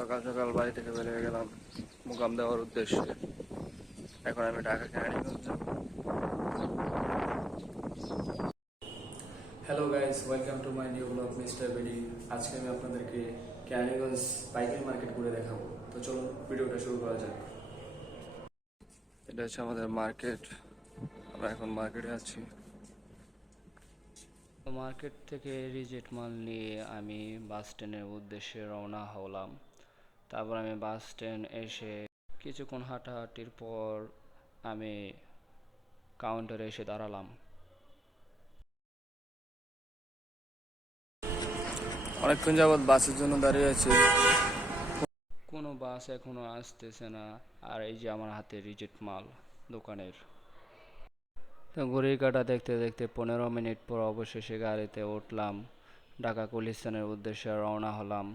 সকাল সকাল বাড়ি থেকে বের হয়ে গেলাম মুকাম দেওয়ার উদ্দেশ্যে। এখন আমি ঢাকা কেরানীগঞ্জ যাব। Hello guys, welcome to my new blog mister BD. আজকে আমি আপনাদেরকে কেরানীগঞ্জ পাইকারি মার্কেট ঘুরে দেখাবো। তো চলুন ভিডিওটা শুরু করা যাক। এটা হচ্ছে আমাদের মার্কেট। আমরা এখন মার্কেটে আছি। মার্কেট থেকে রিজেক্ট মাল নিয়ে আমি বাস স্ট্যান্ডের উদ্দেশ্যে রওনা হলাম। তারপর আমি বাস স্ট্যান্ড এসে কিছুক্ষণ হাঁটাহাঁটির পর আমি কাউন্টারে এসে দাঁড়ালাম। অনেকক্ষণ যাবৎ বাসের জন্য দাঁড়িয়ে আছি, কোনো বাস এখনো আসতেছে না। আর এই যে আমার হাতে রিজেক্ট মাল দোকানের। তো ঘড়ির কাঁটা দেখতে দেখতে 15 মিনিট পর অবশেষে গাড়িতে উঠলাম। ঢাকা গুলিস্তানের উদ্দেশ্যে রওনা হলাম।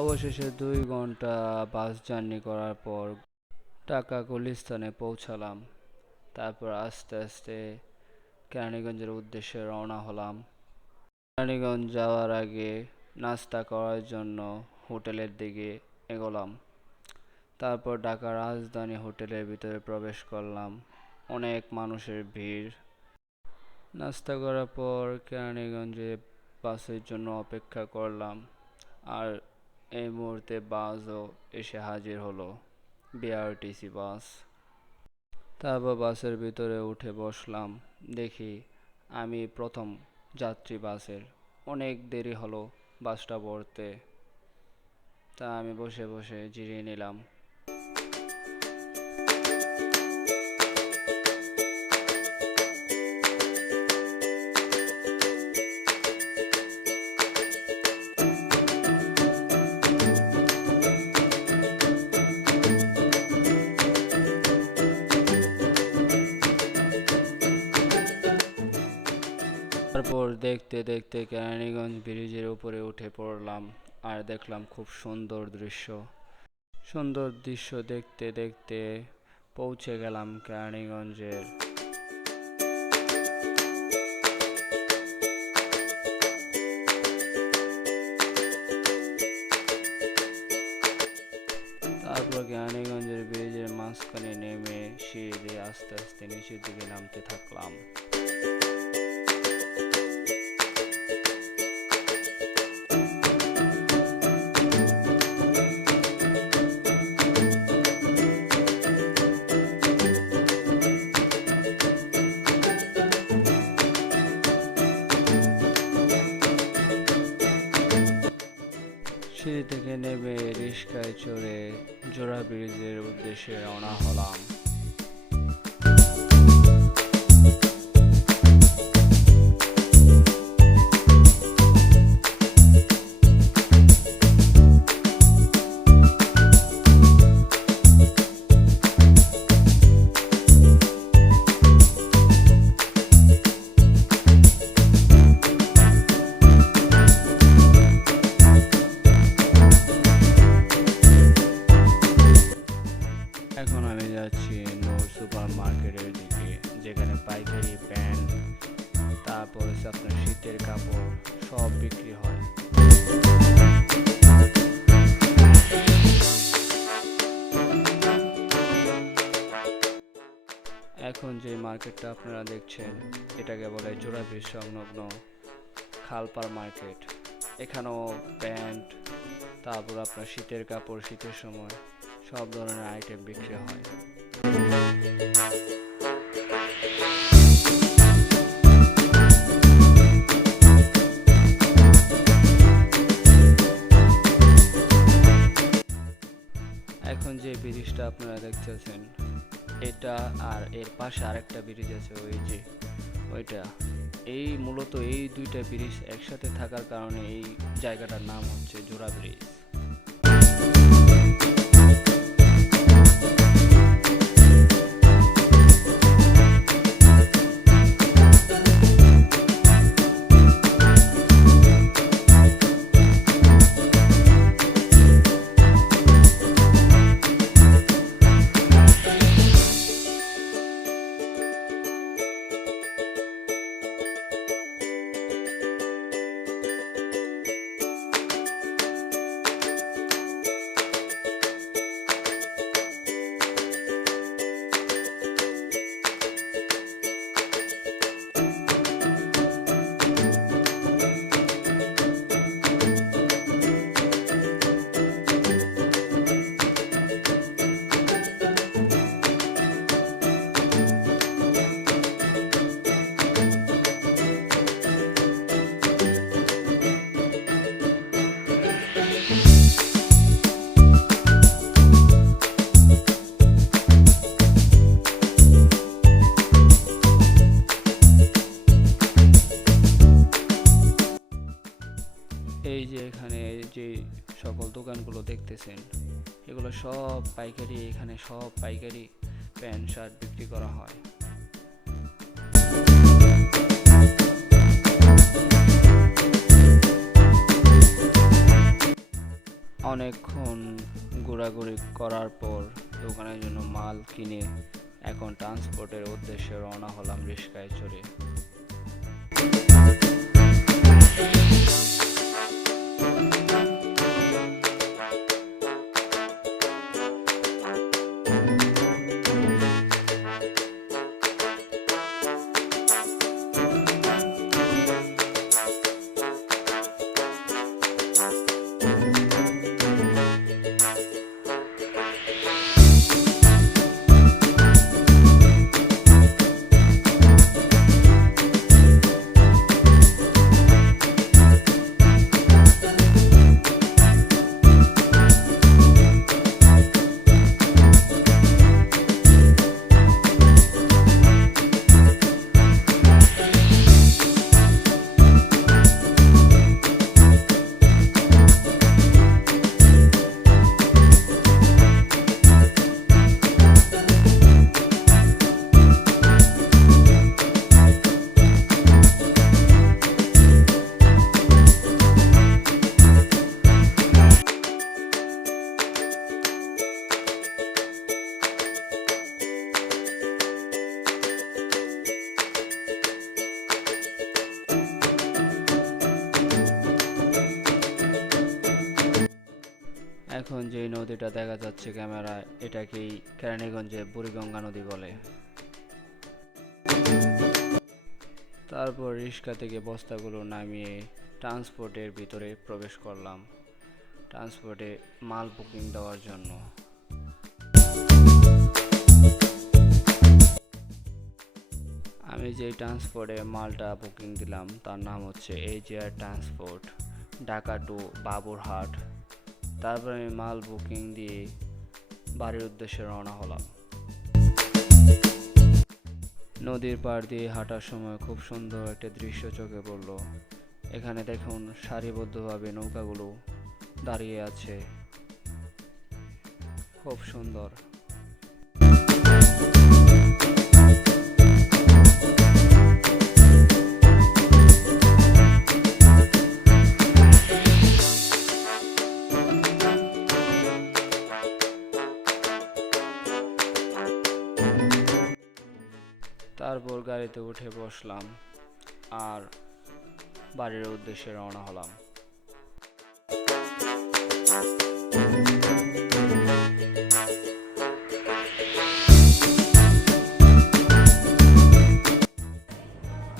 অবশেষে 2 ঘন্টা বাস জার্নি করার পর ঢাকা গুলিস্তানে পৌঁছালাম। তারপর আস্তে আস্তে কেরানীগঞ্জের উদ্দেশ্যে রওনা হলাম। কেরানীগঞ্জ যাওয়ার আগে নাস্তা করার জন্য হোটেলের দিকে এগোলাম। তারপর ঢাকা রাজধানী হোটেলের ভিতরে প্রবেশ করলাম। অনেক মানুষের ভিড়। নাস্তা করার পর কেরানীগঞ্জে বাসের জন্য অপেক্ষা করলাম। আর এই মুহূর্তে বাসও এসে হাজির হলো, বিআরটিসি বাস। তারপর বাসের ভিতরে উঠে বসলাম। দেখি আমি প্রথম যাত্রী বাসের। অনেক দেরি হলো বাসটা ভরতে। তা আমি বসে বসে জিরিয়ে নিলাম। তারপর দেখতে দেখতে কেরানীগঞ্জ ব্রিজের উপরে উঠে পড়লাম। আর দেখলাম খুব সুন্দর দৃশ্য। সুন্দর দৃশ্য দেখতে দেখতে পৌঁছে গেলাম কেরানীগঞ্জের। তারপর কেরানীগঞ্জের ব্রিজের মাঝখানে নেমে সিঁড়ি দিয়ে আস্তে আস্তে নিচের দিকে নামতে থাকলাম। সিঁড়ি থেকে নেমে রিক্সায় চড়ে জোড়া ব্রিজের উদ্দেশ্যে রওনা হলাম। এখন আমি যাচ্ছি নূর সুপার মার্কেটের দিকে, যেখানে পাইকারি প্যান্ট, তারপর হচ্ছে আপনার শীতের কাপড় সব বিক্রি হয়। এখন যে মার্কেটটা আপনারা দেখছেন এটাকে বলে জোড়া ব্রিজ সংলগ্ন খালপাড় মার্কেট। এখানেও প্যান্ট, তারপর আপনার শীতের কাপড়, শীতের সময় সব ধরনের আইটেম বিক্রি হয়। এখন যে ব্রিজটা আপনারা দেখতেছেন এটা, আর এর পাশে আরেকটা ব্রিজ আছে, ওই যে ওইটা, এই মূলত এই দুইটা ব্রিজ একসাথে থাকার কারণে এই জায়গাটার নাম হচ্ছে জোড়া ব্রিজ। এই যে এখানে যে সকল দোকানগুলো দেখতেছেন, এগুলো সব পাইকারি। এখানে সব পাইকারি প্যান্ট শার্ট বিক্রি করা হয়। অনেকক্ষণ ঘোরাঘুরি করার পর দোকানের জন্য মাল কিনে এখন ট্রান্সপোর্টের উদ্দেশ্যে রওনা হলাম রিক্সায় চড়ে। এখন যে নদীটা দেখা যাচ্ছে ক্যামেরায়, এটাকেই কেরানীগঞ্জে বুড়িগঙ্গা নদী বলে। তারপর রিক্সা থেকে বস্তাগুলো নামিয়ে ট্রান্সপোর্টের ভিতরে প্রবেশ করলাম, ট্রান্সপোর্টে মাল বুকিং দেওয়ার জন্য। আমি যে ট্রান্সপোর্টে মালটা বুকিং দিলাম তার নাম হচ্ছে AJR transport, Dhaka to Baburhat. তারপর আমি মাল বুকিং দিয়ে বাড়ির উদ্দেশ্যে রওনা হলাম। নদীর পাড় দিয়ে হাঁটার সময় খুব সুন্দর একটা দৃশ্য চোখে পড়ল। এখানে দেখুন সারিবদ্ধভাবে নৌকাগুলো দাঁড়িয়ে আছে, খুব সুন্দর। তারপর গাড়িতে উঠে বসলাম আর বাড়ির উদ্দেশ্যে রওনা হলাম।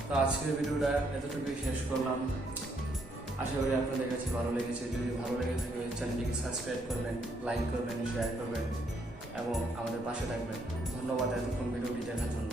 তো আজকের ভিডিওটা এতটুকুই শেষ করলাম। আশা করি আপনাদের কাছে ভালো লেগেছে। যদি ভালো লেগে থাকে চ্যানেলটিকে সাবস্ক্রাইব করবেন, লাইক করবেন, শেয়ার করবেন এবং আমাদের পাশে থাকবেন। ধন্যবাদ এতক্ষণ ভিডিওটি দেখার জন্য।